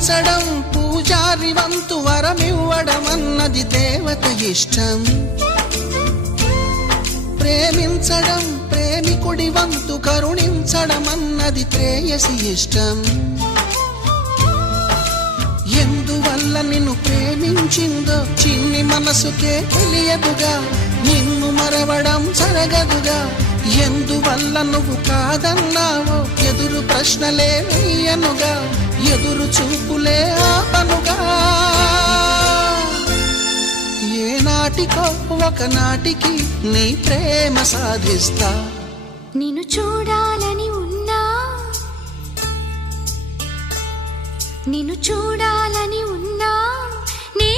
పూజించడం పూజారి వంతు వరమివ్వడం అన్నది దేవత ఇష్టం. ప్రేమించడం ప్రేమికుడి వంతు కరుణించడం అన్నది ప్రేయసి ఇష్టం. ఎందువల్ల నిన్ను ప్రేమించిందో చిన్ని మనసుకే తెలియదుగా, నిన్ను మరవడం జరగదుగా. ఎందువల్ల నువ్వు కాదన్నావో ఎదురు ప్రశ్నలే వేయనుగా, ఎదురు చూపులే ఆపనుగా. ఏనాటికో ఒకనాటికి నీ ప్రేమ సాధిస్తా. నిన్ను చూడాలని ఉన్నా, నిన్ను చూడాలని ఉన్నా, నీ